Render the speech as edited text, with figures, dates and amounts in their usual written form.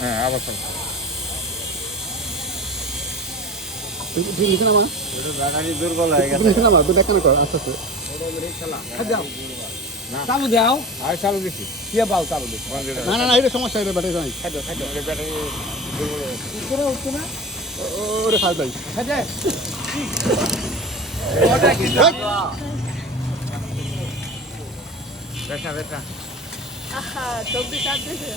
হ্যাঁ আবার সব তুই লিখে নামা ব্যাটারি দুর্বল হয়ে গেছে লিখে নামা তুই দেখ কেন কর আস্তে আস্তে যাও চালু দাও আর চালু দিছি ইয়ে বাও চালু দিও না না না এটা সমস্যা এটা ব্যাটারি নাই খাইদো খাইদো ব্যাটারি দুর্বল হয়ে গেছে উঠছে না ওরে খাই যাই খাইদে বেটা বেটা আহা 24 আট দিছে